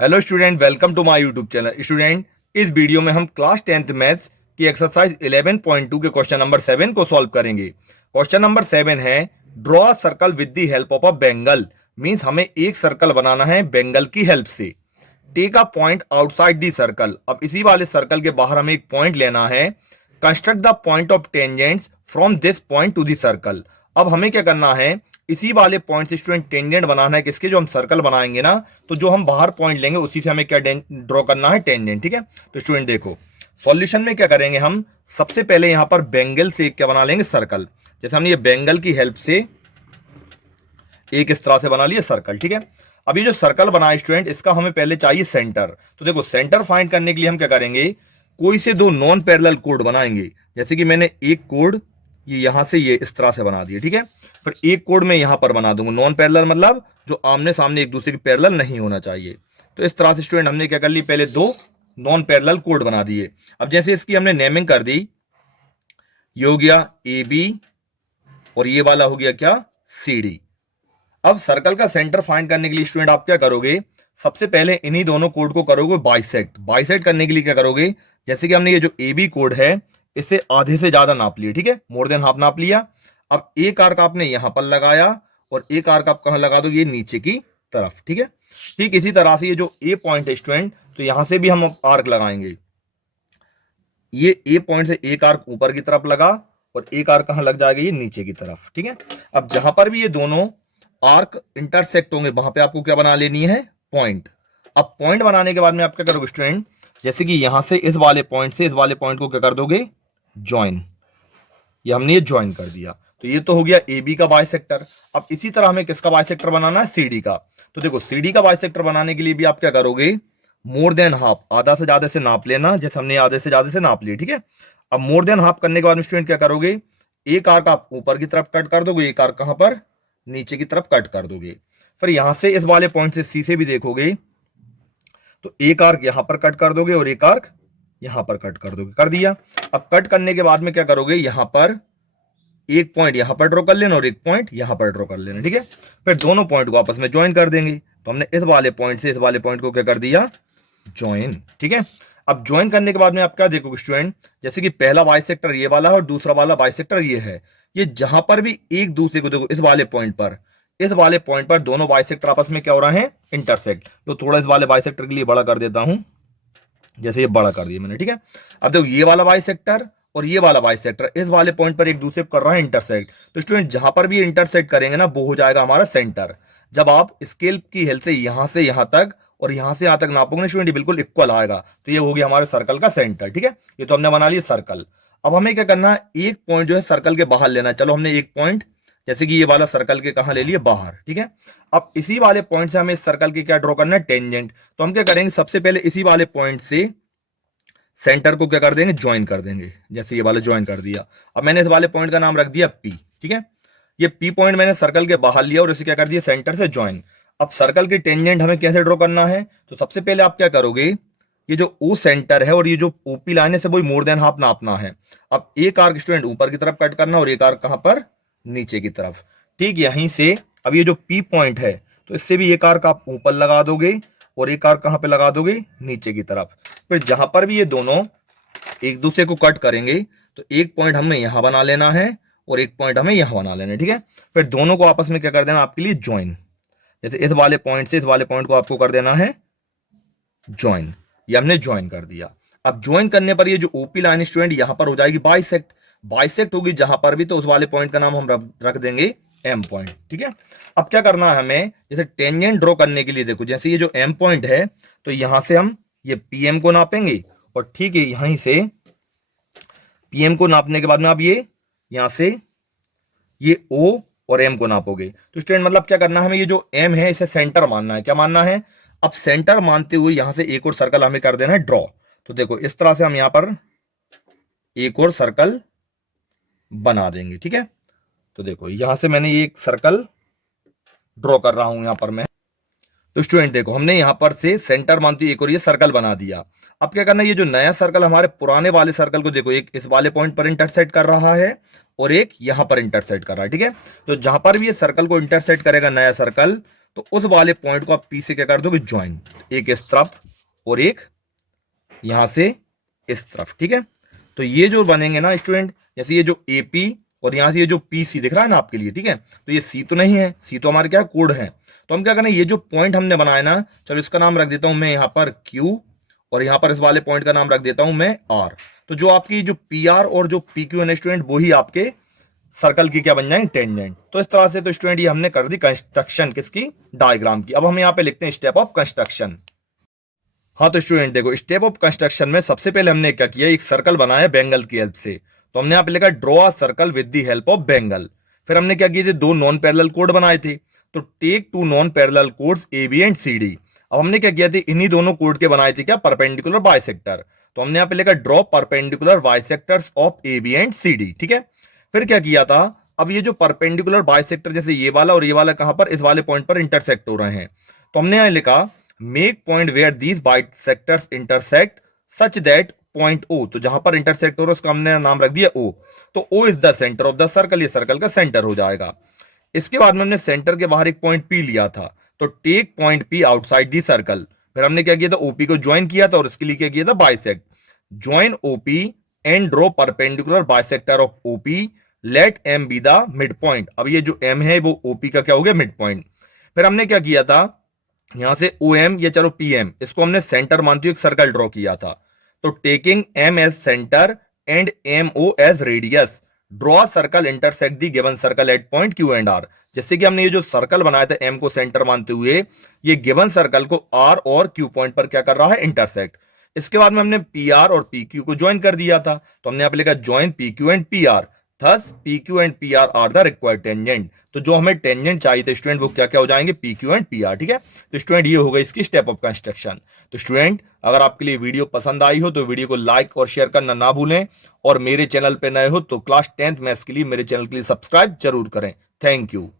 Hello student, welcome to my YouTube channel. Student, इस video में हम क्लास 10th मैथ्स की एक्सरसाइज 11.2 के क्वेश्चन नंबर 7 को सॉल्व करेंगे। क्वेश्चन नंबर 7 है draw a circle with the help of a bangle. Means हमें एक सर्कल बनाना है बेंगल की हेल्प से। Take a point outside the circle. अब इसी वाले सर्कल के बाहर हमें एक पॉइंट लेना है। Construct the point of tangents from this point two the circle. अब हमें क्या करना है, इसी वाले पॉइंट से स्टूडेंट टेंजेंट बनाना है। किसके? जो हम सर्कल बनाएंगे ना, तो जो हम बाहर पॉइंट लेंगे उसी से हमें क्या ड्रॉ करना है, टेंजेंट। ठीक है, तो स्टूडेंट देखो सॉल्यूशन में क्या करेंगे, हम सबसे पहले यहां पर बेंगल से क्या बना लेंगे, सर्कल। जैसे हमने ये बेंगल की हेल्प से एक इस तरह से बना लिया सर्कल। ठीक है, अब ये जो सर्कल बना है स्टूडेंट, इसका हमें पहले चाहिए सेंटर। तो देखो सेंटर फाइंड करने के लिए हम क्या करेंगे, कोई से दो नॉन पैरेलल कोड बनाएंगे। जैसे कि मैंने एक कोड ये यहां से ये इस तरह से बना दिया। ठीक है, फिर एक कोड मैं यहां पर बना दूंगा नॉन पैरेलल, मतलब जो आमने सामने एक दूसरे के पैरेलल नहीं होना चाहिए। तो इस तरह से स्टूडेंट हमने क्या कर ली, पहले दो नॉन पैरेलल कोड बना दिए। अब जैसे इसकी हमने नेमिंग कर दी, ये हो गया ए बी और ये वाला हो गया क्या, सी डी। अब सर्कल का सेंटर फाइंड करने के लिए स्टूडेंट आप क्या करोगे, सबसे पहले इन्हीं दोनों कोड को करोगे बाइसेक्ट। बाइसेक्ट करने के लिए क्या करोगे, जैसे कि हमने ये जो ए बी कोड है इससे आधे से ज्यादा नाप लिया। ठीक है, मोर देन हाफ नाप लिया। अब एक आर्क आपने यहां पर लगाया और एक आर्क आप कहां लगा दो, ये नीचे की तरफ। ठीक है, ठीक इसी तरह से ये जो ए पॉइंट है स्टूडेंट, तो यहां से भी हम आर्क लगाएंगे। ये ए पॉइंट से एक आर्क ऊपर की तरफ लगा और एक आर्क कहां लग जाएगा, ये नीचे की तरफ। ठीक है, अब जहां पर भी ये दोनों आर्क इंटरसेक्ट होंगे वहां पे आपको क्या बना लेनी है, पॉइंट। अब पॉइंट बनाने के बाद में आप क्या करोगे स्टूडेंट, जैसे कि यहां से इस वाले पॉइंट से इस वाले पॉइंट को क्या कर दोगे, ज्वाइन। ये हमने ये ज्वाइन कर दिया, तो ये तो हो गया ए बी का बाइसेक्टर। अब इसी तरह हमें किसका बाइसेक्टर बनाना है, सी डी का। तो देखो सी डी का बाइसेक्टर बनाने के लिए भी आप क्या करोगे, मोर देन हाफ, आधा से ज्यादा से नाप लेना, जैसे हमने आधे से ज्यादा से नाप लिया। ठीक है, अब मोर देन हाफ करने के बाद में स्टूडेंट क्या करोगे, एक आर्क आप ऊपर की तरफ कट कर दोगे, एक आर्क कहां पर, नीचे की तरफ कट कर दोगे। फिर यहां से इस वाले पॉइंट से सी से भी देखोगे तो एक आर्क यहां पर कट कर दोगे और एक आर्क यहां पर कट कर दोगे, कर दिया। अब कट करने के बाद में क्या करोगे, यहां पर एक पॉइंट यहां पर ड्रॉ कर लेना और एक पॉइंट यहां पर ड्रॉ कर लेना। ठीक है, फिर दोनों पॉइंट को आपस में ज्वाइन कर देंगे। तो हमने इस वाले पॉइंट से इस वाले पॉइंट को क्या कर दिया, ज्वाइन। ठीक है, अब ज्वाइन करने के बाद में आप क्या देखोगे स्टूडेंट, जैसे कि पहला बाइसेक्टर ये वाला है और दूसरा वाला बाइसेक्टर ये है। ये जहां पर भी एक दूसरे को देखो, इस वाले पॉइंट पर, इस वाले पॉइंट पर दोनों बाइसेक्टर आपस में क्या हो रहे हैं, इंटरसेक्ट। तो थोड़ा इस वाले बाइसेक्टर के लिए बड़ा कर देता हूं, जैसे ये बड़ा कर दिया मैंने। ठीक है, अब देखो ये वाला बाइसेक्टर और ये वाला बाइसेक्टर इस वाले पॉइंट पर एक दूसरे को कर रहा है इंटरसेक्ट। तो स्टूडेंट जहां पर भी इंटरसेक्ट करेंगे ना, वो हो जाएगा हमारा सेंटर। जब आप स्केल की हेल्प से यहां तक और यहां से यहां तक नापोगे ना स्टूडेंट, बिल्कुल इक्वल आएगा। तो ये हो गया हमारे सर्कल का सेंटर। ठीक है, ये तो हमने बना लिया सर्कल। अब हमें क्या करना है, एक पॉइंट जो है सर्कल के बाहर लेना है। चलो हमने एक पॉइंट, जैसे कि ये वाला सर्कल के कहां ले लिए, बाहर। ठीक है, अब इसी वाले पॉइंट से हमें इस सर्कल के क्या ड्रॉ करना है, टेंजेंट। तो हम क्या करेंगे, सबसे पहले इसी वाले पॉइंट से सेंटर को क्या कर देंगे, ज्वाइन कर देंगे। जैसे ये वाला ज्वाइन कर दिया। अब मैंने इस वाले पॉइंट का नाम रख दिया पी। ठीक है, ये पी पॉइंट मैंने सर्कल के बाहर लिया और इसे क्या कर दिया, सेंटर से ज्वाइन। अब सर्कल की टेंजेंट हमें कैसे ड्रॉ करना है, तो सबसे पहले आप क्या करोगे, ये जो ओ सेंटर है और ये जो ओपी लाइन है, से वही मोर देन हाफ नापना है। अब एक आर्क स्टूडेंट ऊपर की तरफ कट करना और एक आर्क कहां पर, नीचे की तरफ। ठीक यहीं से अब ये जो पी पॉइंट है, तो इससे भी एक आर्क आप ऊपर लगा दोगे और एक आर्क कहां पे लगा दोगे, नीचे की तरफ। फिर जहां पर भी ये दोनों एक दूसरे को कट करेंगे, तो एक पॉइंट हमें यहां बना लेना है और एक पॉइंट हमें यहां बना लेना है। ठीक है, फिर दोनों को आपस में क्या कर देना, आपके लिए ज्वाइन। जैसे इस वाले पॉइंट से इस वाले पॉइंट को आपको कर देना है ज्वाइन। ये हमने ज्वाइन कर दिया। अब ज्वाइन करने पर ये जो ओपी लाइन स्टूडेंट यहां पर हो जाएगी बाइसेक्ट। बाइसेक्ट होगी जहां पर भी, तो उस वाले पॉइंट का नाम हम रख देंगे एम पॉइंट। ठीक है, अब क्या करना है हमें, जैसे टेंजेंट ड्रॉ करने के लिए देखो, जैसे ये जो एम पॉइंट है, तो यहां से हम ये पीएम को नापेंगे और ठीक है यहीं से पीएम को नापने के बाद में आप ये यहां से ये ओ और एम को नापोगे। तो स्टूडेंट मतलब क्या करना है हमें, ये जो एम है इसे सेंटर मानना है। क्या मानना है, अब सेंटर मानते हुए यहां से एक और सर्कल हमें कर देना है ड्रॉ। तो देखो इस तरह से हम यहां पर एक और सर्कल बना देंगे। ठीक है, तो देखो यहां से मैंने ये एक सर्कल ड्रॉ कर रहा हूं यहां पर मैं। तो स्टूडेंट देखो हमने यहां पर से सेंटर मानती एक और ये सर्कल बना दिया। अब क्या करना है, ये जो नया सर्कल हमारे पुराने वाले सर्कल को देखो, एक इस वाले पॉइंट पर इंटरसेक्ट कर रहा है और एक यहां पर इंटरसेक्ट कर रहा है। ठीक है, तो जहां पर भी ये सर्कल को इंटरसेक्ट करेगा नया सर्कल, तो उस वाले पॉइंट को आप पी से क्या कर दोगे, ज्वाइन, एक इस तरफ और एक यहां से इस तरफ, ठीक है। तो ये जो बनेंगे ना स्टूडेंट, जैसे ये जो एपी और यहां से ये जो पी सी दिख रहा है ना आपके लिए, ठीक है, तो ये सी तो नहीं है, सी तो हमारे क्या कोड है। तो हम क्या करें, ये जो पॉइंट हमने बनाया ना, चलो इसका नाम रख देता हूं मैं यहां पर क्यू, और यहां पर इस वाले पॉइंट का नाम रख देता हूं मैं आर। तो जो आपकी जो पी आर और जो पी क्यू है स्टूडेंट, वो ही आपके सर्कल की क्या बन जाएंगे, टेंजेंट। तो इस तरह से तो स्टूडेंट ये हमने कर दी कंस्ट्रक्शन किसकी, डायग्राम की। अब हम यहाँ पे लिखते हैं स्टेप ऑफ कंस्ट्रक्शन। हाँ तो स्टूडेंट देखो, स्टेप ऑफ कंस्ट्रक्शन में सबसे पहले हमने क्या किया, एक सर्कल बनाया बेंगल की हेल्प से। तो हमने यहाँ पे लिखा draw a circle with the help of Bengal. फिर हमने क्या किए थे, दो नॉन पैरेलल कोड बनाए थे। तो take two non parallel chords A B and C D. अब हमने क्या किया थे, इन्हीं दोनों कोड के बनाए थे क्या, परपेंडिकुलर बाइसेक्टर। तो हमने यहाँ पे लिखा draw perpendicular bisectors of A B and C D, ठीक है। फिर क्या किया था, अब ये जो परपेंडिकुलर बाइसेक्टर जैसे ये वाला और ये वाला कहां पर, इस वाले पॉइंट पर इंटरसेक्ट हो रहे हैं। तो हमने यहां लिखा make point where these bisectors intersect such that point O. तो जहां पर इंटरसेक्ट हो रहा है उसका हमने नाम रख दिया ओ। तो O is the centre of the circle, ये सर्कल का सेंटर हो जाएगा। इसके बाद में हमने सेंटर के बाहर एक पॉइंट पी लिया था। तो take point P outside the circle. फिर हमने क्या किया था, ओपी को ज्वाइन किया था और इसके लिए क्या किया था, bisect. Join OP and draw perpendicular bisector of OP, let M be the mid point. अब ये जो एम है वो ओपी का क्या हो गया, मिड पॉइंट। फिर हमने क्या किया था, यहां से ओ एम या चलो पी एम, इसको हमने सेंटर मानते हुए एक सर्कल ड्रॉ किया था। तो taking M as centre and M O as radius, draw circle intersect the given circle at point Q and R. जैसे कि हमने ये जो सर्कल बनाया था एम को सेंटर मानते हुए, ये गिवन सर्कल को आर और क्यू पॉइंट पर क्या कर रहा है, इंटरसेक्ट। इसके बाद में हमने पी आर और पी क्यू को ज्वाइन कर दिया था। तो हमने यहाँ पे लिखा join P Q and P R, thus P Q and P R the required tangent. तो जो हमें टेंजेंट चाहिए थे स्टूडेंट, वो क्या क्या हो जाएंगे, P Q and P R, ठीक है। तो स्टूडेंट ये होगा इसकी स्टेप ऑफ कंस्ट्रक्शन। तो स्टूडेंट अगर आपके लिए वीडियो पसंद आई हो तो वीडियो को लाइक और शेयर करना ना भूलें, और मेरे चैनल पे नए हो तो क्लास 10th मैथ्स के लिए मेरे चैनल के लिए सब्सक्राइब जरूर करें। Thank you.